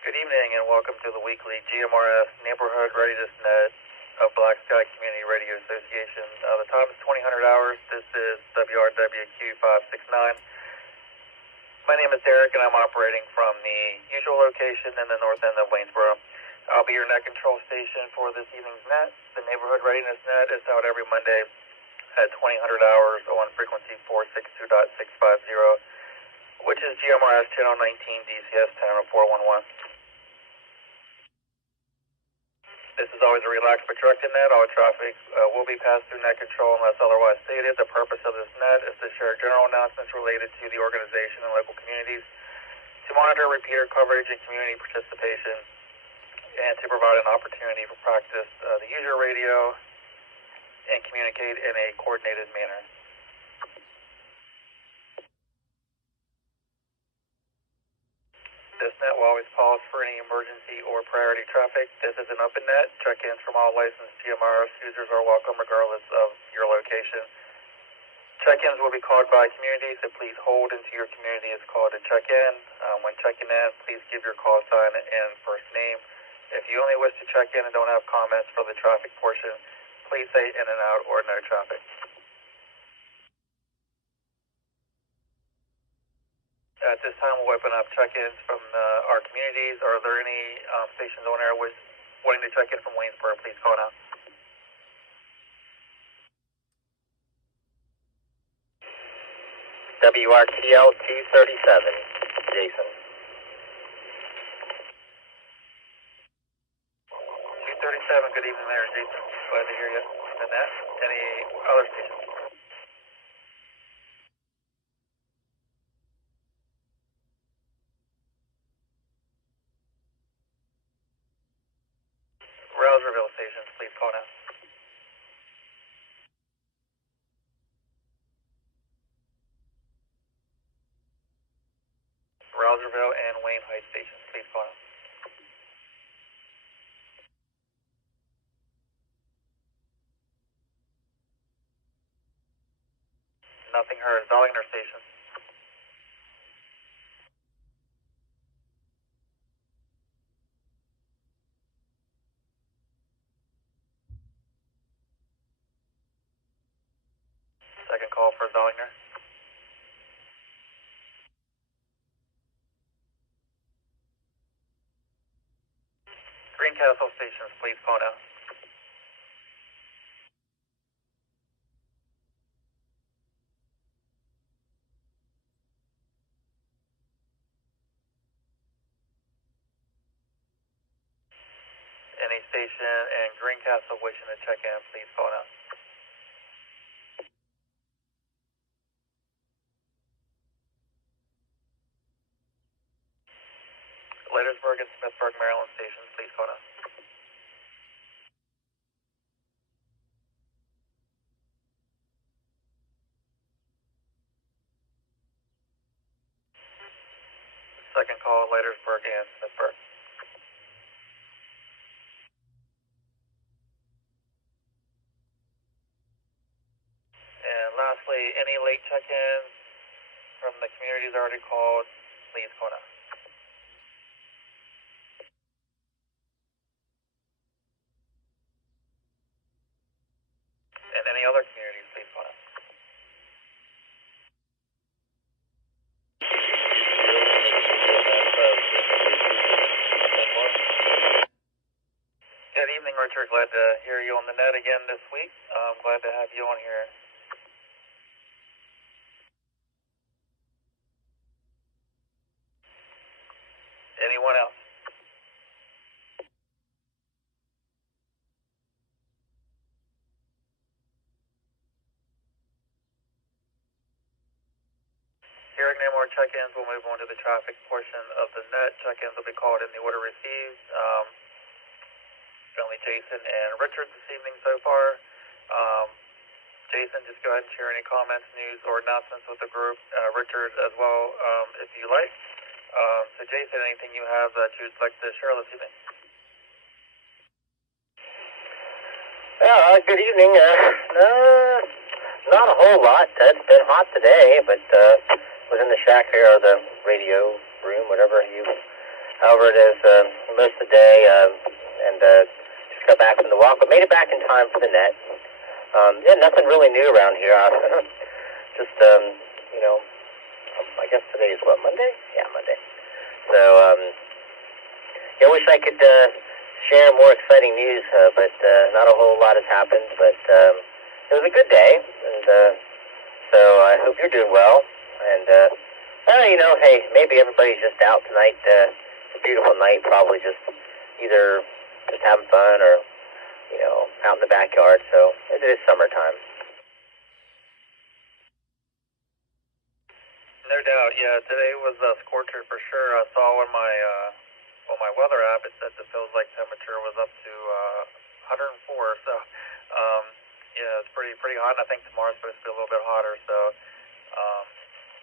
Good evening and welcome to the weekly GMRS Neighborhood Readiness Net of Black Sky Community Radio Association. The time is 2000 hours. This is WRWQ 569. My name is Derek and I'm operating from the usual location in the north end of Waynesboro. I'll be your net control station for this evening's net. The Neighborhood Readiness Net is out every Monday at 2000 hours on frequency 462.650, which is GMRS channel 19 DCS channel 411. This is always a relaxed but directed net. All traffic will be passed through net control unless otherwise stated. The purpose of this net is to share general announcements related to the organization and local communities, to monitor repeater coverage and community participation, and to provide an opportunity for practice the user radio and communicate in a coordinated manner. This net will always pause for any emergency or priority traffic. This is an open net. Check-ins from all licensed GMRS users are welcome regardless of your location. Check-ins will be called by community, so please hold until your community is called to check in. When checking in, please give your call sign and first name. If you only wish to check in and don't have comments for the traffic portion, please say in and out or no traffic. At this time, we'll open up check-ins from our communities. Are there any stations on air wanting to check in from Waynesboro? Please call now. WRTL 237, Jason. 237, good evening there, Jason. Glad to hear you. And that, any other stations? Rouserville stations, please call now. Rouserville and Wayne Heights stations, please call now. Nothing heard. Zollinger stations. Second call for Zollinger. Greencastle stations, please call now. Any station in Greencastle wishing to check in, please call now. Leitersburg and Smithburg, Maryland stations, please call now. Second call, Leitersburg and Smithburg. And lastly, any late check-ins from the communities already called, please call now. And any other communities, please call now. Good evening, Richard. Glad to hear you on the net again this week. I'm glad to have you on here. Anyone else? Hearing no more check-ins, we'll move on to the traffic portion of the net. Check-ins will be called in the order received. Only Jason and Richard this evening so far. Jason, just go ahead and share any comments, news, or announcements with the group. Richard as well, if you like. So Jason, anything you have that you'd like to share this evening? Good evening. Not a whole lot. It's been hot today, but was in the shack here, or the radio room, whatever you Albert is most of the day, and just got back from the walk, but made it back in time for the net. Yeah, nothing really new around here. Just, you know, I guess today is what, Monday? Yeah, Monday. So, yeah, I wish I could share more exciting news, but not a whole lot has happened. But it was a good day, and so I hope you're doing well. And, you know, hey, maybe everybody's just out tonight. It's a beautiful night, probably just either just having fun or, you know, out in the backyard. So it is summertime. No doubt, yeah. Today was a scorcher for sure. I saw on my weather app it said the feels like temperature was up to 104. So yeah, it's pretty hot. And I think tomorrow's supposed to be a little bit hotter. So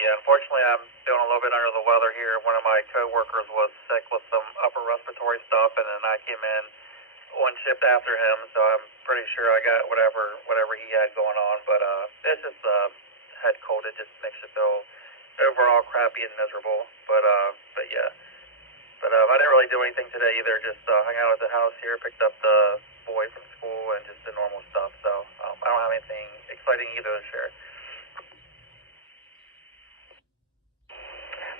yeah, unfortunately I'm feeling a little bit under the weather here. One of my coworkers was sick with some upper respiratory stuff, and then I came in one shift after him. So I'm pretty sure I got whatever he had going on. But it's just head cold. It just makes you feel overall crappy and miserable, but yeah. But I didn't really do anything today either. Just hung out at the house here, picked up the boy from school, and just the normal stuff. So I don't have anything exciting either to share.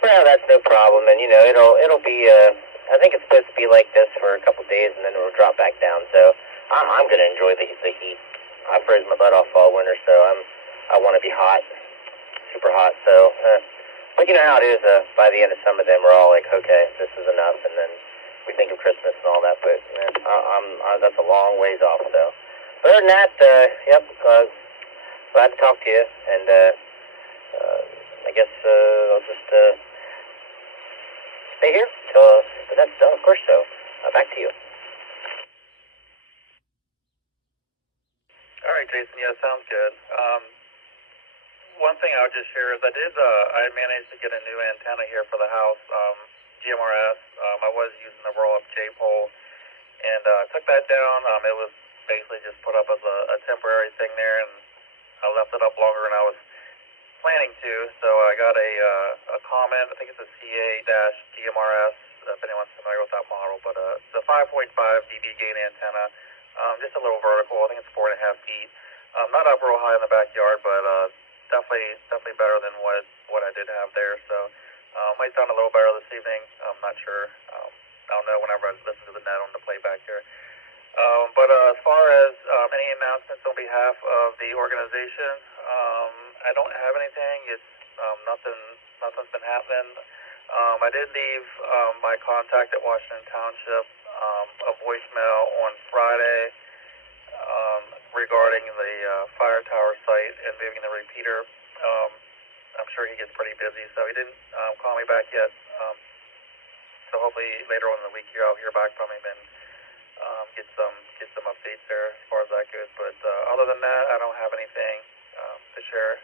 Well, that's no problem, and you know it'll be. I think it's supposed to be like this for a couple of days, and then it'll drop back down. So I'm going to enjoy the heat. I froze my butt off all winter, so I want to be hot. Super hot, so, but you know how it is, by the end of summer then we're all like, okay, this is enough, and then we think of Christmas and all that, but that's a long ways off, so. Other than that, yep, glad to talk to you, and I guess I'll just stay here till the net's done, of course, so back to you. All right, Jason, yeah, sounds good. One thing I would just share is I managed to get a new antenna here for the house, GMRS. I was using the roll-up J-pole, and took that down. It was basically just put up as a temporary thing there, and I left it up longer than I was planning to. So I got a comment. I think it's a CA-GMRS, if anyone's familiar with that model, but it's a 5.5 dB gain antenna, just a little vertical. I think it's 4.5 feet. Not up real high in the backyard, but definitely better than what I did have there. So might sound a little better this evening. I'm not sure. I don't know whenever I listen to the net on the playback here. But as far as any announcements on behalf of the organization, I don't have anything. It's nothing's been happening. I did leave my contact at Washington Township a voicemail on Friday regarding the fire tower site and moving the repeater. I'm sure he gets pretty busy, so he didn't call me back yet. So hopefully later on in the week here I'll hear back from him and get some updates there as far as that goes. But other than that, I don't have anything to share.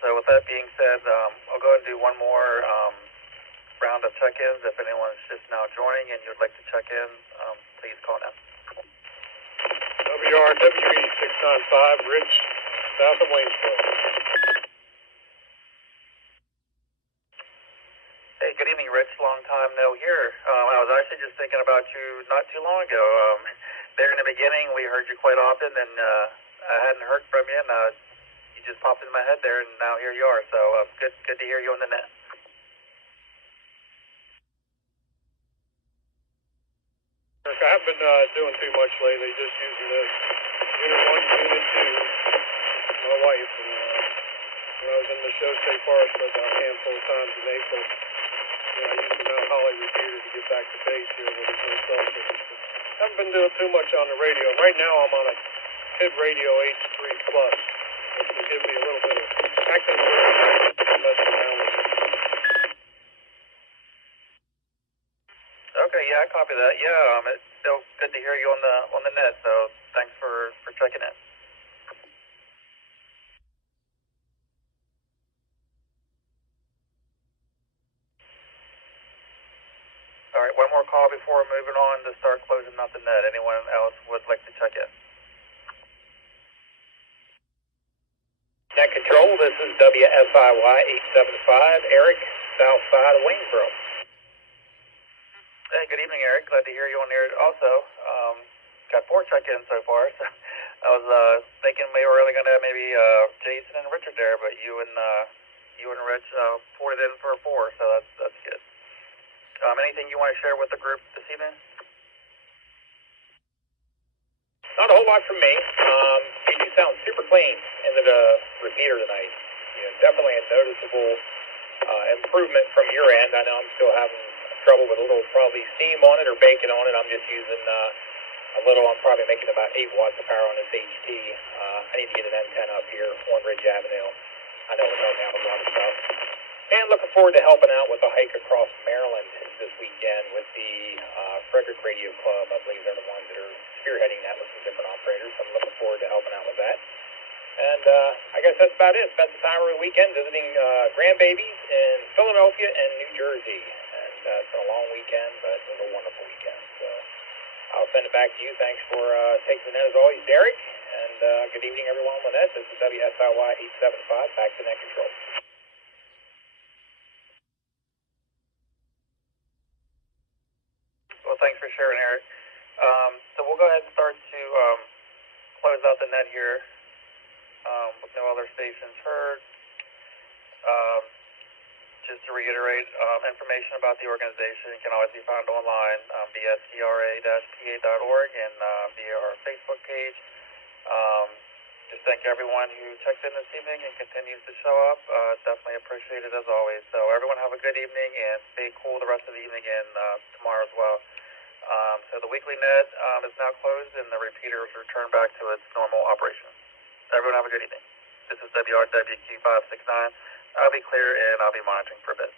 So with that being said, I'll go ahead and do one more round of check-ins. If anyone's just now joining and you'd like to check in, please call now. WRW 695, Rich, south of Waynesboro. Hey, good evening, Rich. Long time no hear. I was actually just thinking about you not too long ago. There in the beginning, we heard you quite often, and I hadn't heard from you, and you just popped in my head there, and now here you are. So good to hear you on the net. I haven't been doing too much lately, just using this Unit 1, Unit 2, my wife. And when I was in the Show State Forest with a handful of times in April, I used the Mount Holly repeater to get back to base here with his little cell service. I haven't been doing too much on the radio. Right now I'm on a Kid Radio H3 Plus, which will give me a little bit of acting less download. Okay, yeah, I copy that. Yeah, it's still good to hear you on the net. So thanks for checking in. All right, one more call before moving on to start closing out the net. Anyone else would like to check in? Net control, control. This is WSIY 875, Eric, south side of Waynesboro. Hey, good evening, Eric. Glad to hear you on here also. Got 4 check-ins so far, so I was thinking we were really going to have maybe Jason and Richard there, but you and Rich ported in for 4, so that's good. Anything you want to share with the group this evening? Not a whole lot from me. You sound super clean into the repeater tonight. Definitely a noticeable improvement from your end. I know I'm still having trouble with a little probably steam on it or bacon on it. I'm just using a little. I'm probably making about 8 watts of power on this HT. I need to get an antenna up here on Ridge Avenue. I know it'll help me out with a lot of stuff. And looking forward to helping out with the hike across Maryland this weekend with the Frederick Radio Club. I believe they're the ones that are spearheading that with some different operators. So I'm looking forward to helping out with that. And I guess that's about it. Spent the time over the weekend visiting grandbabies in Philadelphia and New Jersey. And it's been a long weekend, but it was a wonderful weekend. So I'll send it back to you. Thanks for taking the net as always, Derek. And good evening, everyone on the net. This is WSIY 875, back to net control. Well, thanks for sharing, Eric. So we'll go ahead and start to close out the net here with no other stations heard. Just to reiterate, information about the organization can always be found online, BSCRA-PA.org, and via our Facebook page. Just thank everyone who checked in this evening and continues to show up. Definitely appreciate it as always. So everyone have a good evening and stay cool the rest of the evening and tomorrow as well. So the weekly net is now closed and the repeaters return back to its normal operation. Everyone have a good evening. This is WRWQ 569. I'll be clear and I'll be monitoring for a bit.